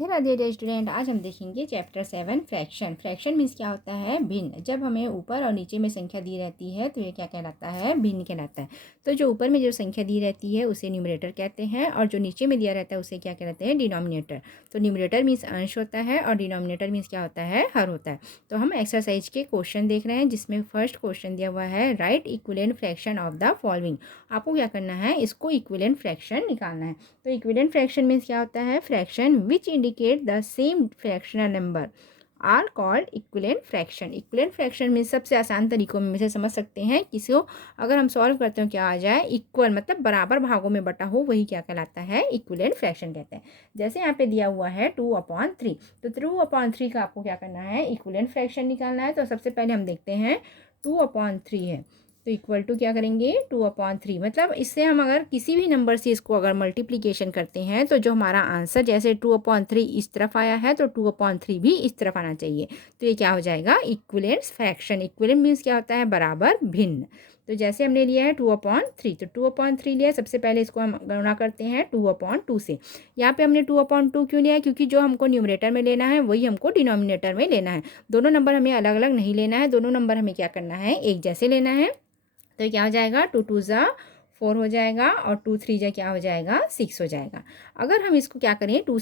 Radhe Radhe student. आज हम देखेंगे चैप्टर 7 फ्रैक्शन। फ्रैक्शन मीन्स क्या होता है? भिन्न। जब हमें ऊपर और नीचे में संख्या दी रहती है तो ये क्या कहलाता है? भिन्न कहलाता है। तो जो ऊपर में जो संख्या दी रहती है उसे न्यूमरेटर कहते हैं और जो नीचे में दिया रहता है उसे क्या कहते हैं? डिनोमिनेटर। तो न्यूमरेटर मीन्स अंश होता है और डिनोमिनेटर मीन्स क्या होता है? हर होता है। तो हम एक्सरसाइज के क्वेश्चन देख रहे हैं जिसमें फर्स्ट क्वेश्चन दिया हुआ है right equivalent fraction of the following. आपको क्या करना है? इसको इक्विवेलेंट फ्रैक्शन निकालना है। तो इक्विवेलेंट फ्रैक्शन मीन्स क्या होता है? Fraction which indicate the same fractional number are called equivalent fraction. Equivalent fraction में सबसे आसान तरीकों में से समझ सकते हैं। किसी को अगर हम सॉल्व करते हो क्या आ जाए? इक्वल मतलब बराबर भागों में बटा हो, वही क्या कहलाता है? इक्विवेलेंट फ्रैक्शन कहते हैं। जैसे यहाँ पे दिया हुआ है 2/3, तो 2/3 का आपको क्या करना है? इक्विवेलेंट फ्रैक्शन निकालना है। तो सबसे पहले हम देखते हैं 2/3 है तो इक्वल टू क्या करेंगे? 2/3। मतलब इससे हम अगर किसी भी नंबर से इसको अगर मल्टीप्लिकेशन करते हैं तो जो हमारा आंसर जैसे 2/3 इस तरफ आया है तो 2/3 भी इस तरफ आना चाहिए। तो ये क्या हो जाएगा? Equivalent fraction. इक्विवेलेंट मीन्स क्या होता है? बराबर, भिन्न। तो जैसे हमने लिया है 2/3, तो 2/3 लिया है। सबसे पहले इसको हम गणना करते हैं 2/2 से। यहाँ पे हमने 2/2 क्यों लिया है? क्योंकि जो हमको न्यूमरेटर में लेना है वही हमको डिनोमिनेटर में लेना है। दोनों नंबर हमें अलग अलग नहीं लेना है, दोनों नंबर हमें क्या करना है? एक जैसे लेना है। तो क्या हो जाएगा? 2×2 = 4 हो जाएगा और 2×3 क्या हो जाएगा? 6 हो जाएगा। अगर हम इसको क्या करें? 2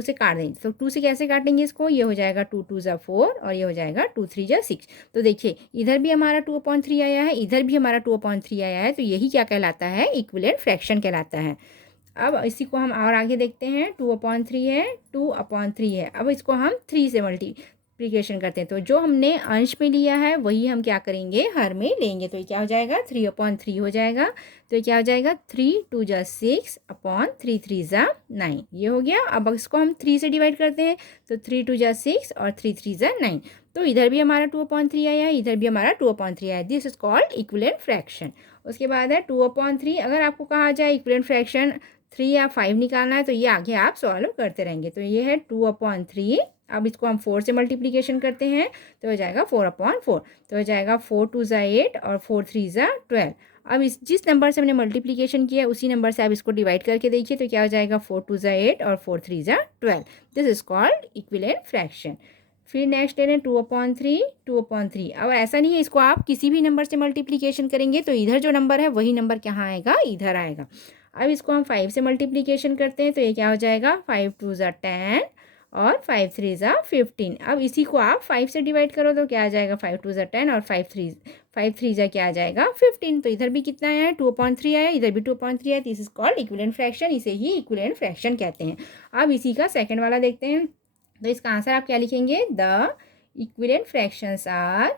से काट दें तो 2 से कैसे काटेंगे इसको? ये हो जाएगा 2×2 = 4 और ये हो जाएगा 2×3 = 6। तो देखिए इधर भी हमारा 2/3 आया है, इधर भी हमारा 2/3 आया है। तो यही क्या कहलाता है? इक्विवेलेंट फ्रैक्शन कहलाता है। अब इसी को हम और आगे देखते हैं। 2/3 है, 2/3 है। अब इसको हम 3 से मल्टीप्लिकेशन करते हैं। तो जो हमने अंश में लिया है वही हम क्या करेंगे? हर में लेंगे। तो ये क्या हो जाएगा? 3/3 हो जाएगा। तो ये क्या हो जाएगा? 3×2 = 6 3 3 = 9। ये हो गया। अब इसको हम 3 से डिवाइड करते हैं तो 3×2 = 6 और 3 3 = 9। तो इधर भी हमारा 2/3 आया है, इधर भी हमारा 2/3 आया है। This is called equivalent fraction. उसके बाद है 2/3। अगर आपको कहा जाए इक्विवेलेंट फ्रैक्शन 3 या 5 निकालना है तो ये आगे आप सॉल्व करते रहेंगे। तो ये है 2/3। अब इसको हम 4 से मल्टीप्लिकेशन करते हैं तो हो जाएगा 4/4। तो हो जाएगा 4×2 = 8 और 4×3 = 12। अब इस जिस नंबर से हमने मल्टीप्लिकेशन किया है उसी नंबर से आप इसको डिवाइड करके देखिए तो क्या हो जाएगा? 4×2 = 8 और 4×3 = 12। This is called equivalent fraction. फिर नेक्स्ट ले लें 2/3। अब ऐसा नहीं है, इसको आप किसी भी नंबर से मल्टीप्लिकेशन करेंगे तो इधर जो नंबर है वही नंबर कहाँ आएगा? इधर आएगा। अब इसको हम 5 से मल्टीप्लिकेशन करते हैं तो ये क्या हो जाएगा? 5×2 = 10 और 5×3 = 15। अब इसी को आप 5 से डिवाइड करो तो क्या आ जाएगा? 5×2 = 10 और 5×3 क्या आ जाएगा? 15। तो इधर भी कितना आया है? 2/3 आया, इधर भी 2/3 आया। This is called equivalent fraction. इसे ही इक्विवेलेंट फ्रैक्शन कहते हैं। अब इसी का सेकंड वाला देखते हैं। तो इसका आंसर आप क्या लिखेंगे? The equivalent fractions are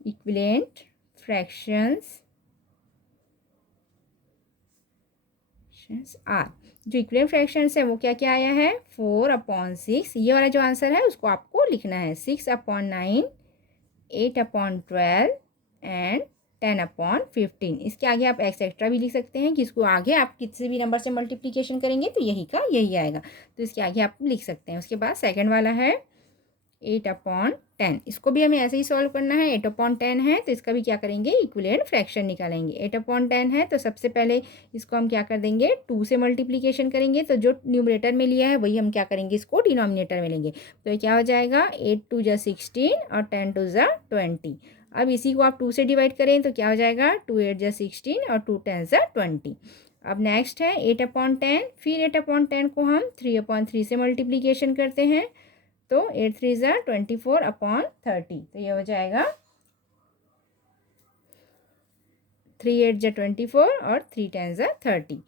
equivalent fractions are. जो इक्विवेलेंट फ्रैक्शंस है वो क्या क्या आया है? 4/6। ये वाला जो आंसर है उसको आपको लिखना है। 6/9, 8/12 एंड 10/15। इसके आगे आप एक्सेट्रा भी लिख सकते हैं कि इसको आगे आप किसी भी नंबर से मल्टीप्लिकेशन करेंगे तो यही का यही आएगा। तो इसके आगे आप लिख सकते हैं। उसके बाद सेकंड वाला है 8/10। इसको भी हमें ऐसे ही सॉल्व करना है। 8/10 है तो इसका भी क्या करेंगे? इक्विवेलेंट फ्रैक्शन निकालेंगे। 8/10 है तो सबसे पहले इसको हम क्या कर देंगे? 2 से मल्टीप्लिकेशन करेंगे। तो जो न्यूमरेटर में लिया है वही हम क्या करेंगे? इसको डिनोमिनेटर में लेंगे। तो ये क्या हो जाएगा? 8×2 = 16 और 10×2 = 20। अब इसी को आप 2 से डिवाइड करें तो क्या हो जाएगा? 2×8 = 16 और 2×10 = 20। अब नेक्स्ट है 8/10। फिर 8/10 को हम 3/3 से मल्टीप्लिकेशन करते हैं तो 8×3 = 24/30। तो ये हो जाएगा 3×8 = 24 और 3×10 = 30।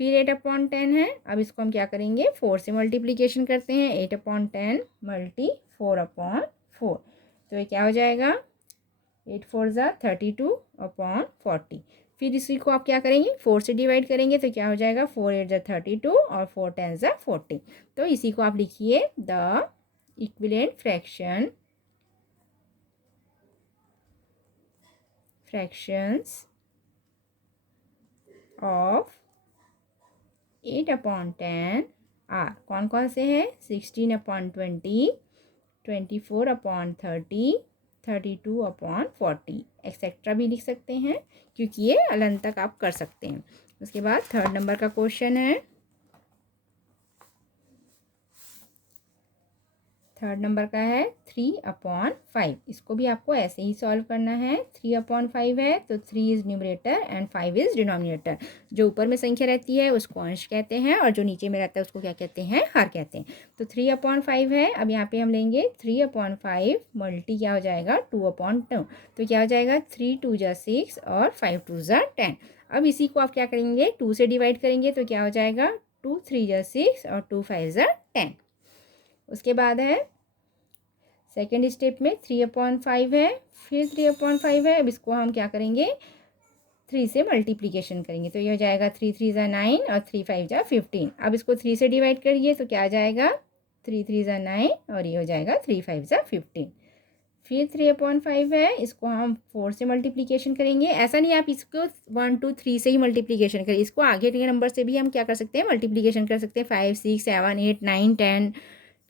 फिर 8/10 है। अब इसको हम क्या करेंगे? 4 से मल्टीप्लिकेशन करते हैं। 8/10 × 4/4। तो ये क्या हो जाएगा? 8×4 = 32/40। फिर इसी को आप क्या करेंगे? 4 से डिवाइड करेंगे तो क्या हो जाएगा? 4×8 = 32 और 4×10 = 40। तो इसी को आप लिखिए the equivalent fractions of 8/10 are. कौन कौन से हैं? 16/20, 24/30, 32/40 एक्सेट्रा भी लिख सकते हैं क्योंकि ये अनंत तक आप कर सकते हैं। उसके बाद थर्ड नंबर का क्वेश्चन है थर्ड नंबर का है 3/5। इसको भी आपको ऐसे ही सॉल्व करना है। 3/5 है तो 3 is numerator and 5 is denominator. जो ऊपर में संख्या रहती है उसको अंश कहते हैं और जो नीचे में रहता है उसको क्या कहते हैं, हर कहते हैं। तो 3/5 है। अब यहाँ पे हम लेंगे 3/5 मल्टी क्या हो जाएगा 2/2। तो क्या हो जाएगा 3 2 जा 6 और 5 2 जा 10। अब इसी को आप क्या करेंगे 2 से डिवाइड करेंगे तो क्या हो जाएगा 2 3 जा 6 और 2 5 जा 10। उसके बाद है सेकेंड स्टेप में 3/5 है, फिर 3/5 है। अब इसको हम क्या करेंगे 3 से मल्टीप्लिकेशन करेंगे तो ये हो जाएगा 3 3 जा 9 और 3 5 जा 15। अब इसको 3 से डिवाइड करिए तो क्या आ जाएगा 3 3 जा 9 और ये हो जाएगा 3 5 जा 15। फिर 3/5 है, इसको हम 4 से मल्टीप्लिकेशन करेंगे। ऐसा नहीं आप इसको 1 2 3 से ही मल्टीप्लिकेशन करिए, इसको आगे के नंबर से भी हम क्या कर सकते हैं मल्टीप्लिकेशन कर सकते हैं। 5 6 7 8 9 10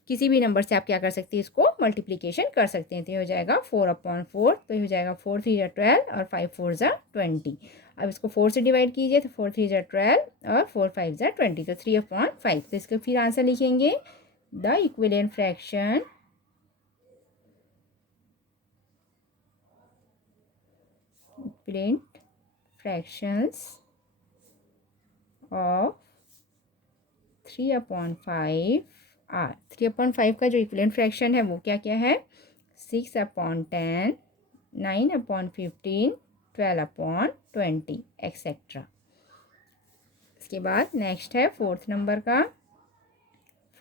किसी भी नंबर से आप क्या कर सकते हैं इसको मल्टीप्लिकेशन कर सकते हैं। तो ये हो जाएगा 4/4। तो ये हो जाएगा 4 3 जा 12 और 5 4 जा 20। अब इसको 4 से डिवाइड कीजिए तो 4 3 जा 12 और 4 5 जा 20। तो 3/5। तो इसका फिर आंसर लिखेंगे the equivalent fraction of 3/5 are. 3/5 का जो इक्विवेलेंट फ्रैक्शन है वो क्या क्या है 6/10, 9/15, 12/20 एक्सेट्रा। इसके बाद नेक्स्ट है फोर्थ नंबर का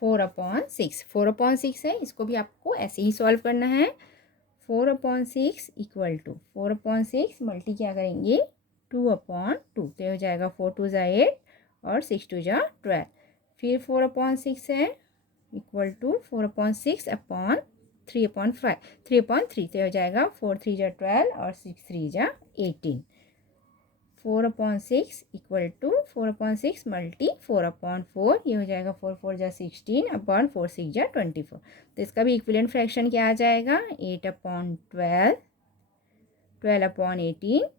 4/6। 4/6 है, इसको भी आपको ऐसे ही सॉल्व करना है। 4/6 इक्वल टू 4/6 मल्टी क्या करेंगे 2/2। तो हो जाएगा 4 2 जा 8 और 6 2 जा 12। फिर 4/6 है इक्वल टू 4/6 अपॉन 3/5 3/3। तो हो जाएगा 4 3 जा 12 और 6 3 जा 18। 4/6 इक्वल टू 4/6 मल्टी 4/4। ये हो जाएगा 4 4 जा 16 अपॉन 4 6 जा 24। तो इसका भी इक्विवेलेंट फ्रैक्शन क्या आ जाएगा 8/12, 12/18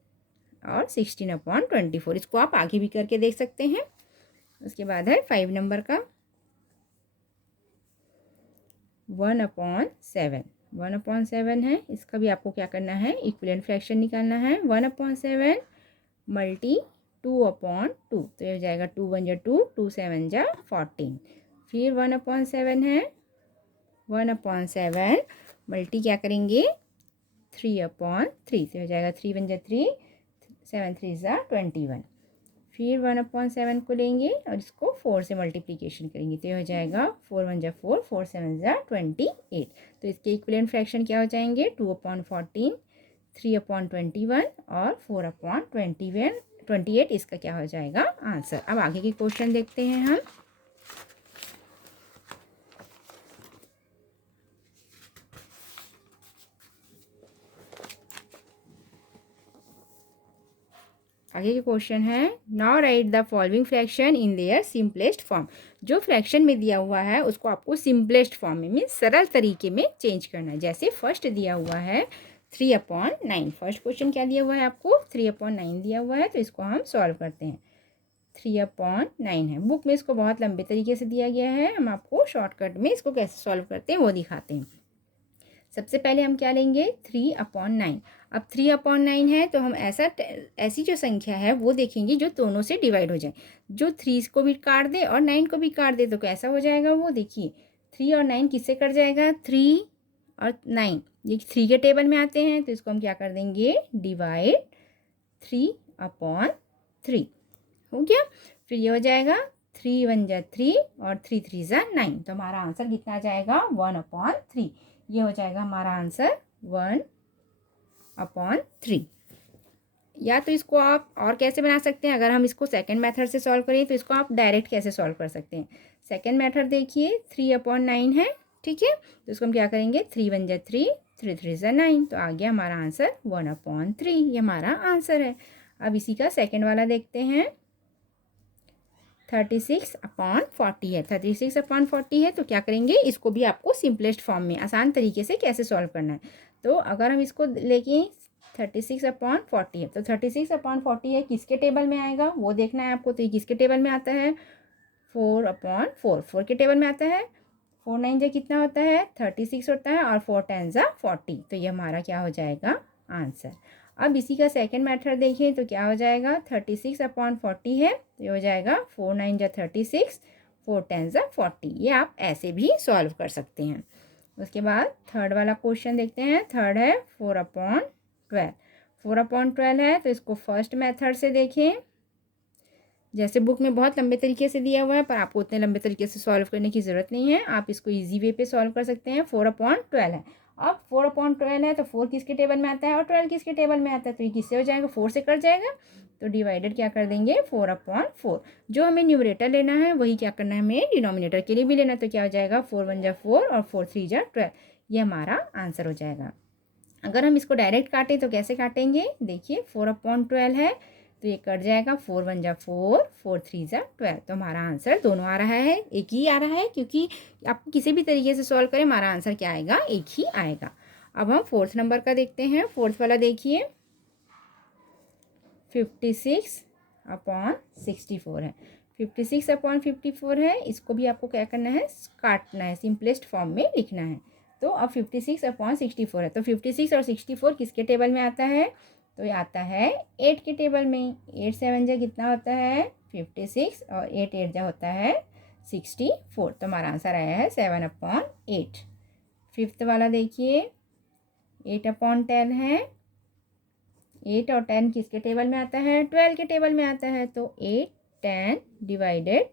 और 16/24। इसको आप आगे भी करके देख सकते हैं। उसके बाद है 5 नंबर का 1/7। 1/7 है, इसका भी आपको क्या करना है इक्विवेलेंट फ्रैक्शन निकालना है। 1/7 मल्टी 2/2। तो ये हो जाएगा 2 1 जा 2, 2 7 जा 14। फिर 1/7 है, 1/7 मल्टी क्या करेंगे 3/3। तो हो जाएगा 3 1 जा 3, 7 3 जा 21। फिर 1/7 को लेंगे और इसको 4 से मल्टीप्लिकेशन करेंगे तो ये हो जाएगा 4 1 जा 4, 4 7 जा 28। तो इसके इक्विवेलेंट फ्रैक्शन क्या हो जाएंगे 2/14, 3/21 और 4/28। इसका क्या हो जाएगा आंसर। अब आगे की क्वेश्चन देखते हैं हम। आगे के क्वेश्चन है now right the following fraction in their simplest form. जो फ्रैक्शन में दिया हुआ है उसको आपको सिंपलेस्ट फॉर्म में मीन्स सरल तरीके में चेंज करना है। जैसे फर्स्ट दिया हुआ है 3/9। फर्स्ट क्वेश्चन क्या दिया हुआ है आपको 3/9 दिया हुआ है। तो इसको हम सॉल्व करते हैं। 3/9 है, बुक में इसको बहुत लंबे तरीके से दिया गया है, हम आपको शॉर्टकट में इसको कैसे सॉल्व करते हैं वो दिखाते हैं। सबसे पहले हम क्या लेंगे 3/9। अब 3/9 है तो हम ऐसी जो संख्या है वो देखेंगे जो दोनों से डिवाइड हो जाए, जो 3 को भी काट दे और 9 को भी काट दे। तो कैसा हो जाएगा वो देखिए 3 और 9 किससे कट जाएगा 3 और 9 ये 3 के टेबल में आते हैं। तो इसको हम क्या कर देंगे डिवाइड 3/3 हो गया। फिर ये हो जाएगा 3 1 जा 3 और 3 3 जा 9। तो हमारा आंसर कितना आ जाएगा 1/3। ये हो जाएगा हमारा आंसर 1/3। या तो इसको आप और कैसे बना सकते हैं, अगर हम इसको सेकंड मेथड से सॉल्व करें तो इसको आप डायरेक्ट कैसे सॉल्व कर सकते हैं। सेकंड मेथड देखिए 3/9 है, ठीक है। तो इसको हम क्या करेंगे 3 1 जा 3, 3 3 जा 9। तो आ गया हमारा आंसर 1/3। ये हमारा आंसर है। अब इसी का सेकेंड वाला देखते हैं 36/40 है। 36/40 है तो क्या करेंगे इसको भी आपको सिंपलेस्ट फॉर्म में आसान तरीके से कैसे सॉल्व करना है। तो अगर हम इसको लेके 36/40 है तो 36/40 है किसके टेबल में आएगा वो देखना है आपको। तो ये किसके टेबल में आता है 4/4 4 के टेबल में आता है। 4 9 जा कितना होता है 36 होता है और 4 10 जा 40। तो ये हमारा क्या हो जाएगा आंसर। अब इसी का सेकंड मेथड देखें तो क्या हो जाएगा 36/40 है तो ये हो जाएगा 4 9 जा 36 4 10 जा 40। ये आप ऐसे भी सॉल्व कर सकते हैं। उसके बाद थर्ड वाला क्वेश्चन देखते हैं। थर्ड है 4/12। 4/12 है तो इसको फर्स्ट मेथड से देखें। जैसे बुक में बहुत लंबे तरीके से दिया हुआ है पर आपको उतने लंबे तरीके से सॉल्व करने की ज़रूरत नहीं है, आप इसको इजी वे पे सॉल्व कर सकते हैं। 4/12 है। अब 4/12 है तो 4 किसके टेबल में आता है और 12 किसके टेबल में आता है, तो ये किससे हो जाएगा 4 से कट जाएगा। तो डिवाइडेड क्या कर देंगे 4/4। जो हमें न्यूमरेटर लेना है वही क्या करना है हमें डिनोमिनेटर के लिए भी लेना। तो क्या हो जाएगा 4 1 जा 4 और 4 3 जा 12। ये हमारा आंसर हो जाएगा। अगर हम इसको डायरेक्ट काटें तो कैसे काटेंगे, देखिए 4/12 है तो ये कट जाएगा 4 1 जा 4 4 3 जा 12। तो हमारा आंसर दोनों आ रहा है, एक ही आ रहा है, क्योंकि आपको किसी भी तरीके से सॉल्व करें हमारा आंसर क्या आएगा एक ही आएगा। अब हम फोर्थ नंबर का देखते हैं। फोर्थ वाला देखिए 56/64 है। 56/54 है, इसको भी आपको क्या करना है काटना है, सिंपलेस्ट फॉर्म में लिखना है। तो अब 56/64 है तो 56 और 64 किसके टेबल में आता है, तो ये आता है 8 के टेबल में। 8 7 जा कितना होता है 56 और 8 8 जा होता है 64। तो हमारा आंसर आया है 7/8। फिफ्थ वाला देखिए 8/10 है। 8 और 10 किसके टेबल में आता है 12 के टेबल में आता है। तो 8 10 डिवाइडेड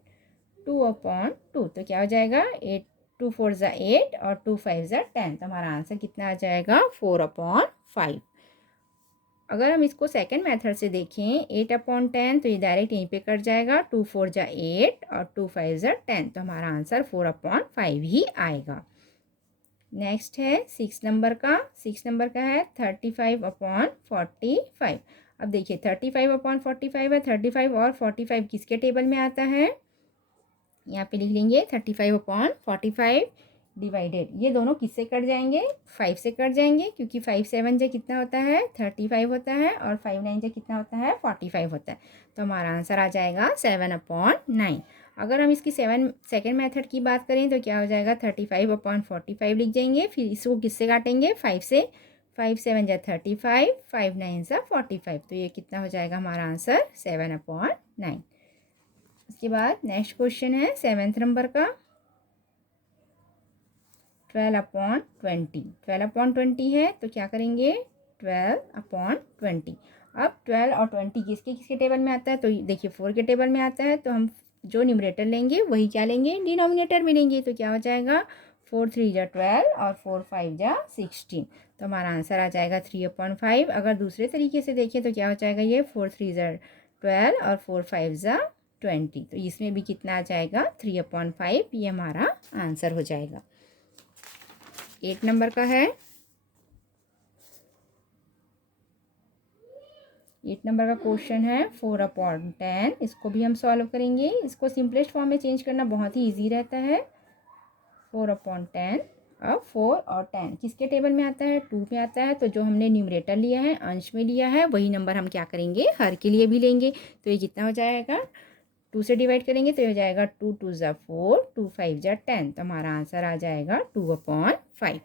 2/2। तो क्या हो जाएगा 8 2 4 जा 8 और 2 5 जा 10। तो हमारा आंसर कितना आ जाएगा 4/5। अगर हम इसको सेकंड मेथड से देखें 8/10 तो ये डायरेक्ट यहीं पे कट जाएगा। 2 4 जा 8 और 2 5 जा 10। तो हमारा आंसर 4/5 ही आएगा। नेक्स्ट है 6 नंबर का। 6 नंबर का है 35/45। अब देखिए 35/45 है। 35 और 45 किसके टेबल में आता है, यहाँ पे लिख लेंगे 35/45 डिवाइडेड, ये दोनों किससे कट जाएंगे 5 से कट जाएंगे, क्योंकि 5 7 जा कितना होता है 35 होता है और 5 9 जा कितना होता है 45 होता है। तो हमारा आंसर आ जाएगा 7/9। अगर हम इसकी सेकेंड मेथड की बात करें तो क्या हो जाएगा 35/45 लिख जाएंगे, फिर इसको किससे काटेंगे 5 से। 5 7 जा 35 5 9 जा 45। तो ये कितना हो जाएगा हमारा आंसर 7/9। उसके बाद नेक्स्ट क्वेश्चन है 7th नंबर का 12/20। 12/20 है तो क्या करेंगे 12/20। अब 12 और 20 किसके किसके टेबल में आता है, तो देखिए 4 के टेबल में आता है। तो हम जो न्यूमरेटर लेंगे वही क्या लेंगे डिनोमिनेटर में लेंगे। तो क्या हो जाएगा 4 3 जा 12 और 4 5 जा 16। तो हमारा आंसर आ जाएगा 3/5। अगर दूसरे तरीके से देखें तो क्या हो जाएगा ये 4 3 जा 12 और 4 5 जा 20। तो इसमें भी कितना आ जाएगा 3/5। ये हमारा आंसर हो जाएगा। 8 नंबर का है 8 नंबर का क्वेश्चन है 4/10। इसको भी हम सॉल्व करेंगे। इसको सिंपलेस्ट फॉर्म में चेंज करना बहुत ही इजी रहता है। 4/10। अब 4 और 10 किसके टेबल में आता है 2 में आता है। तो जो हमने न्यूमरेटर लिया है अंश में लिया है वही नंबर हम क्या करेंगे हर के लिए भी लेंगे। तो ये कितना हो जाएगा 2 से डिवाइड करेंगे तो ये हो जाएगा 2 2 जा 4 2 5 जा 10। तो हमारा आंसर आ जाएगा 2/5।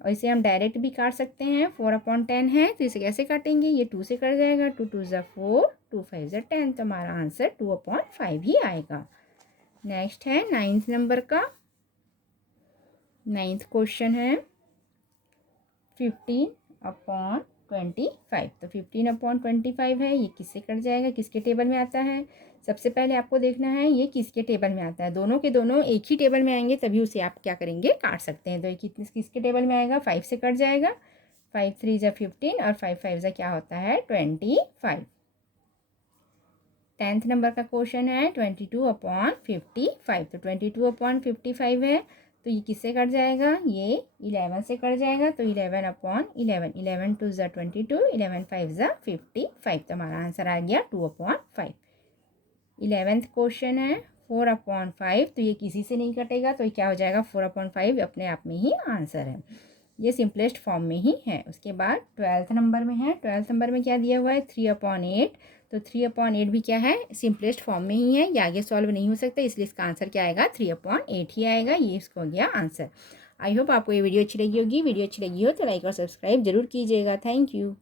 और इसे हम डायरेक्ट भी काट सकते हैं। 4/10 है तो इसे कैसे काटेंगे, ये 2 से कट जाएगा। 2 2 जा 4 2 5 जा 10। तो हमारा आंसर 2/5 ही आएगा। नेक्स्ट है 9th नंबर का। 9th क्वेश्चन है 15/25। तो 15/25 है, ये किससे कट जाएगा किसके टेबल में आता है। सबसे पहले आपको देखना है ये किसके टेबल में आता है। दोनों के दोनों एक ही टेबल में आएंगे तभी उसे आप क्या करेंगे काट सकते हैं। तो ये किसके टेबल में आएगा 5 से कट जाएगा। 5 3 जा 15 और 5 5 जा क्या होता है 25। 10th नंबर का क्वेश्चन है 22/55। तो 22/55 है तो ये किससे कट जाएगा, ये 11 से कट जाएगा। तो 11/11 11 2 जा 22 11 5 जा 55। तो हमारा आंसर आ गया 2/5। 11th क्वेश्चन है 4/5। तो ये किसी से नहीं कटेगा तो ये क्या हो जाएगा 4/5 अपने आप में ही आंसर है, ये सिंपलेस्ट फॉर्म में ही है। उसके बाद 12th नंबर में है। 12th नंबर में क्या दिया हुआ है 3/8। तो 3/8 भी क्या है, सिंपलेस्ट फॉर्म में ही है, ये आगे सॉल्व नहीं हो सकता, इसलिए इसका आंसर क्या आएगा, 3/8 ही आएगा। ये इसको हो गया आंसर। आई होप आपको ये वीडियो अच्छी लगी होगी। वीडियो अच्छी लगी हो तो लाइक और सब्सक्राइब जरूर कीजिएगा। Thank you.